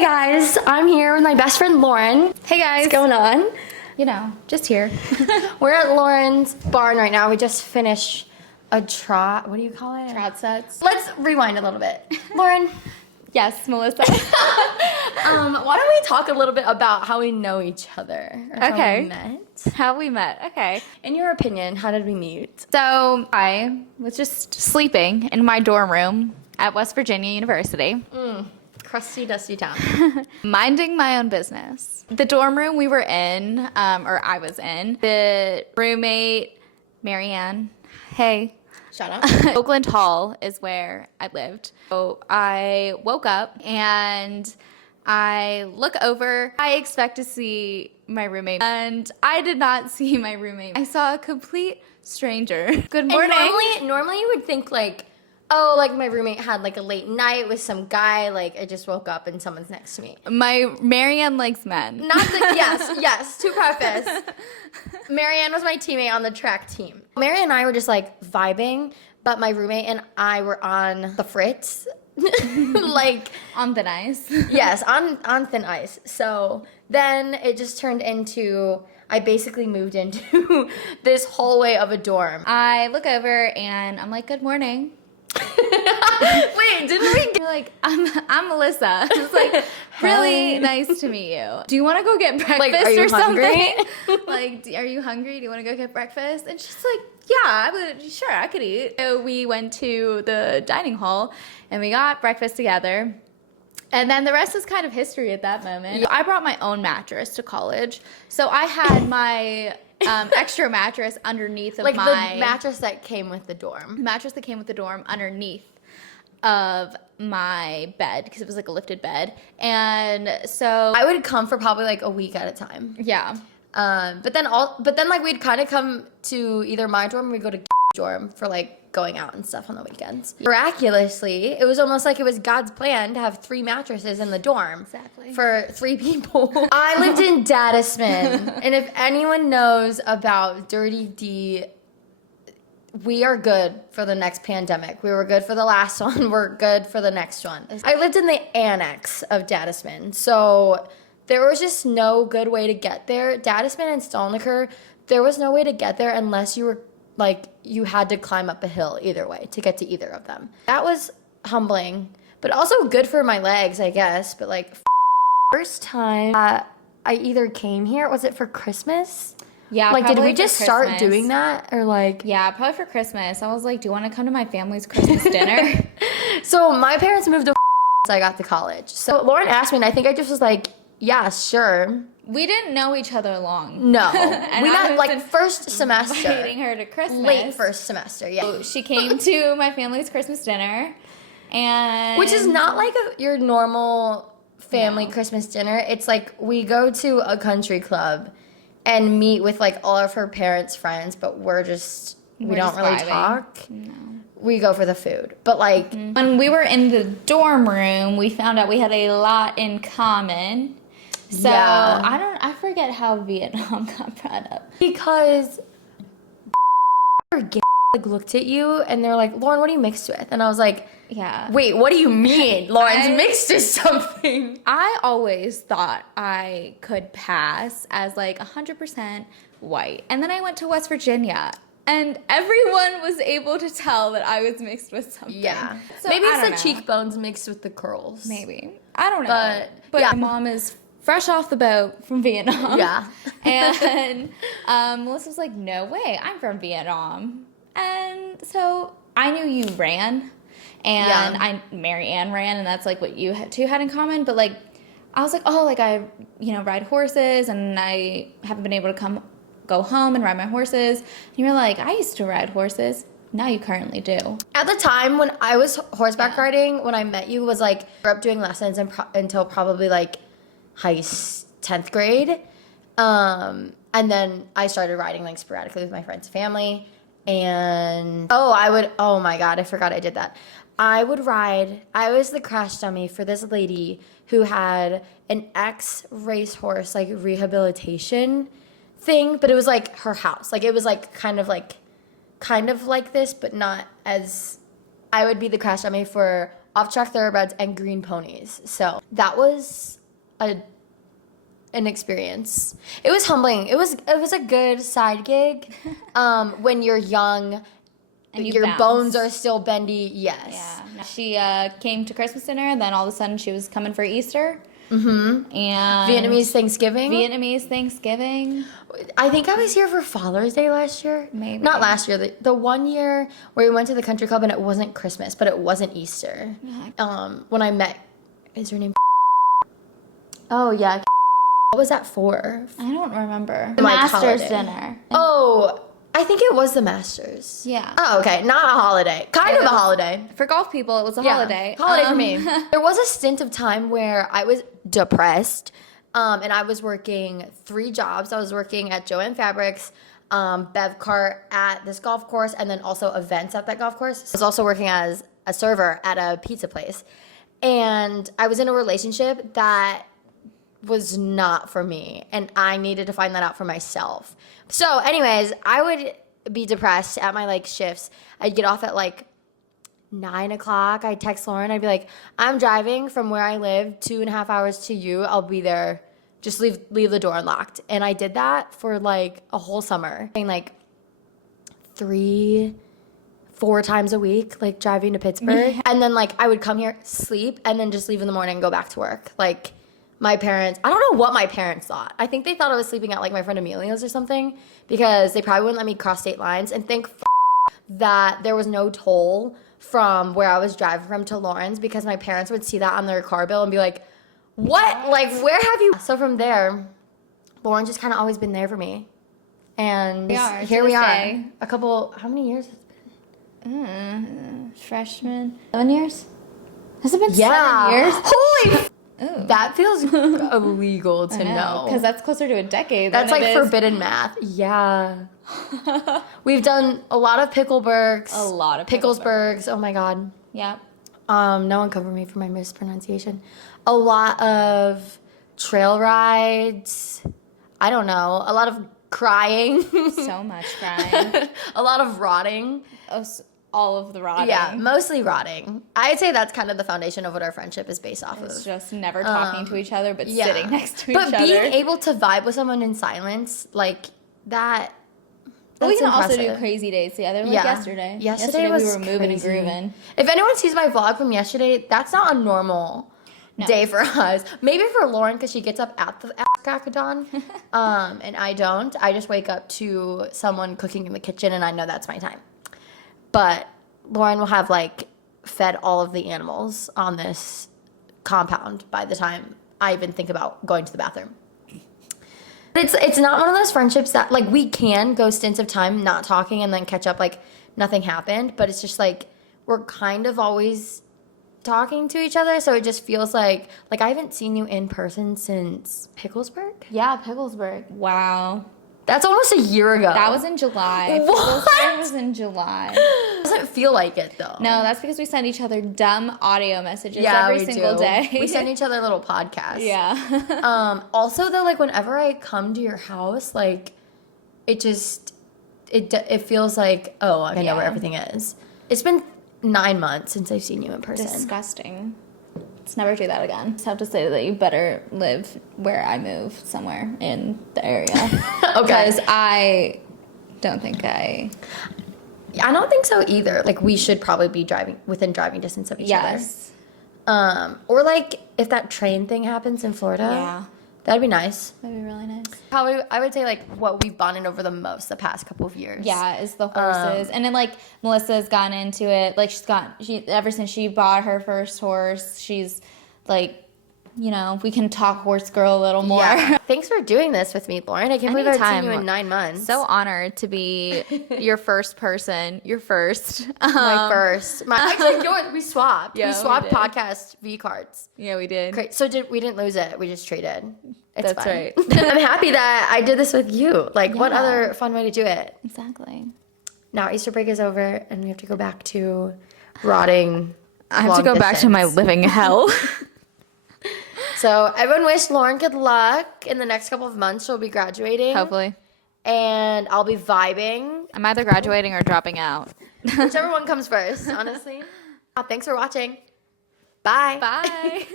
Hey guys, I'm here with my best friend Lauren. Hey guys. What's going on? You know, just here. We're at Lauren's barn right now. We just finished a trot. What do you call it? Trot sets. Let's rewind a little bit. Lauren. Yes, Melissa. Why don't we talk a little bit about how we know each other? Or Okay. How we met. How we met. Okay. In your opinion, how did we meet? So I was just sleeping in my dorm room at West Virginia University. Crusty, dusty town. Minding my own business. The dorm room we were in, or I was in, the roommate, Marianne, hey. Shut up. Oakland Hall is where I lived. So I woke up and I look over. I expect to see my roommate, and I did not see my roommate. I saw a complete stranger. Good morning. And normally you would think like, oh, like my roommate had like a late night with some guy. Like I just woke up and someone's next to me. My Marianne likes men. Not the yes. To preface, Marianne was my teammate on the track team. Marianne and I were just like vibing, but my roommate and I were on the fritz, like On thin ice. yes, on thin ice. So then it just turned into I basically moved into this hallway of a dorm. I look over and I'm like, good morning. Wait, didn't we? You're like, I'm Melissa. It's like, really nice to meet you. Do you want to go get breakfast Like, are you or hungry? something? Like, are you hungry? Do you want to go get breakfast? And she's like, yeah, I would. Sure, I could eat. So we went to the dining hall and we got breakfast together. And then the rest is kind of history at that moment. I brought my own mattress to college, so I had my extra mattress underneath of Like my the mattress that came with the dorm. mattress that came with the dorm underneath of my bed because it was like a lifted bed. And so I would come for probably like a week at a time. yeah. But then like we'd kind of come to either my dorm or we'd go to dorm for like going out and stuff on the weekends. Miraculously, it was almost like it was God's plan to have 3 mattresses in the dorm. Exactly. For 3 people. I lived in Dadisman, and if anyone knows about Dirty D, we are good for the next pandemic. We were good for the last one. We're good for the next one. I lived in the annex of Dadisman, so there was just no good way to get there. Dadisman and Stalnaker, there was no way to get there unless you were like you had to climb up a hill either way to get to either of them. That was humbling, but also good for my legs, I guess. But like first time I either came here, was it for Christmas? Yeah. Like, did probably we for just start Christmas. doing that? Or like... Yeah, probably for Christmas. I was like, do you want to come to my family's Christmas dinner? So my parents moved to so I got to college. So Lauren asked me, and I think I just was like, yeah, sure. We didn't know each other long. No. And We I met was like in- first semester. Inviting her to Christmas. Late first semester, yeah. So she came to my family's Christmas dinner. And Which is not like your normal family No. Christmas dinner. It's like we go to a country club and meet with like all of her parents' friends, but we We're don't just really vibing. talk. No. We go for the food. But like When we were in the dorm room, we found out we had a lot in common. So Yeah. I forget how Vietnam got brought up. because like looked at you and they're like, Lauren, what are you mixed with? And I was like, Yeah. wait, what do you mean? Lauren's I- mixed with something. I always thought I could pass as like 100% white. And then I went to West Virginia and everyone was able to tell that I was mixed with something. Yeah. So Maybe I it's don't the know. cheekbones mixed with the curls. Maybe. I don't know. But, yeah. my mom is fresh off the boat from Vietnam. Yeah. And Melissa was like, no way, I'm from Vietnam. And so I knew you ran. And Marianne ran, and that's like what you two had in common. But like, I was like, oh, like I, ride horses, and I haven't been able to go home and ride my horses. And you were like, I used to ride horses. Now you currently do. At the time when I was horseback riding, when I met you, was like, grew up doing lessons until probably like 10th grade. And then I started riding like sporadically with my friends and family. And oh my God, I forgot I did that. I was the crash dummy for this lady who had an ex-racehorse like rehabilitation thing, but it was like her house. Like it was like kind of like this, but not as I would be the crash dummy for off-track thoroughbreds, and green ponies. So that was an experience. It was humbling. It was a good side gig. When you're young and your bones are still bendy. Yes. Yeah. She came to Christmas dinner, and then all of a sudden she was coming for Easter. Mm-hmm. And Vietnamese Thanksgiving. I think I was here for Father's Day last year. Maybe. Not last year. The one year where we went to the country club and it wasn't Christmas, but it wasn't Easter. Yeah. When I met, is her name? Oh yeah. What was that for? I don't remember. The Masters holiday. Dinner. Oh, I think it was the Masters. Yeah. Oh, okay. Not a holiday. Kind of a holiday. For golf people, it was a holiday. Holiday for me. There was a stint of time where I was depressed, and I was working 3 jobs. I was working at Joann Fabrics, Bev Cart at this golf course, and then also events at that golf course. I was also working as a server at a pizza place. And I was in a relationship that was not for me, and I needed to find that out for myself. So anyways, I would be depressed at my like shifts. I'd get off at like 9 o'clock. I'd text Lauren. I'd be like, I'm driving from where I live 2.5 hours to you. I'll be there. Just leave the door unlocked. And I did that for like a whole summer. And like 3-4 times a week, like driving to Pittsburgh. And then like I would come here, sleep, and then just leave in the morning and go back to work. Like my parents, I don't know what my parents thought. I think they thought I was sleeping at like my friend Emilio's or something, because they probably wouldn't let me cross state lines. And thank that there was no toll from where I was driving from to Lawrence, because my parents would see that on their car bill and be like, what? Like, where have you? So from there, Lauren just kind of always been there for me. And here we are. A couple, how many years has it been? Freshman. 7 years? Has it been 7 years? Holy Ooh. That feels illegal to know. Because that's closer to a decade. That's like forbidden math. Yeah. We've done a lot of Picklesburgs. A lot of Picklesburgs. Oh my God. Yeah. No one cover me for my mispronunciation. A lot of trail rides. I don't know. A lot of crying. So much crying. A lot of rotting. All of the rotting. Yeah, mostly rotting. I'd say that's kind of the foundation of what our friendship is based off of. It's just never talking to each other, but sitting next to each other. But being able to vibe with someone in silence, like that. But we can impressive. also do crazy days together, like yesterday. Yesterday was we were moving crazy. and grooving. If anyone sees my vlog from yesterday, that's not a normal day for us. Maybe for Lauren, because she gets up at the crack of dawn, and I don't. I just wake up to someone cooking in the kitchen, and I know that's my time. But Lauren will have like fed all of the animals on this compound by the time I even think about going to the bathroom. It's not one of those friendships that like we can go stints of time not talking and then catch up like nothing happened, but it's just like we're kind of always talking to each other, so it just feels like I haven't seen you in person since Picklesburg. Yeah, Picklesburg. Wow. That's almost a year ago. That was in July. What? Picklesburg was in July. It doesn't feel like it though. No, that's because we send each other dumb audio messages every single day. We send each other little podcasts. Yeah. Also though, like whenever I come to your house, like it feels like, oh, I know where everything is. It's been 9 months since I've seen you in person. Disgusting. Let's never do that again. Just have to say that you better live where I move, somewhere in the area. Okay. Because I don't think I don't think so either. Like we should probably be within driving distance of each other. Yes. Or like if that train thing happens in Florida, that'd be nice. That'd be really nice. Probably, I would say like what we've bonded over the most the past couple of years. Yeah, is the horses. And then like Melissa's gotten into it. Like ever since she bought her first horse, she's like, you know, we can talk horse girl a little more. Yeah. Thanks for doing this with me, Lauren. I can't believe I've seen you in 9 months. So honored to be your first person. Your first. My first. Actually, yours. We swapped. Yeah, we swapped we did. podcast V cards. Yeah, we did. Great. So we didn't lose it. We just traded. It's That's fine. right. I'm happy that I did this with you. Like, what other fun way to do it? Exactly. Now Easter break is over, and we have to go back to rotting. I have to go back to my living hell. So everyone wish Lauren good luck. In the next couple of months, she'll be graduating. Hopefully. And I'll be vibing. I'm either graduating or dropping out. Whichever one comes first, honestly. Thanks for watching. Bye. Bye.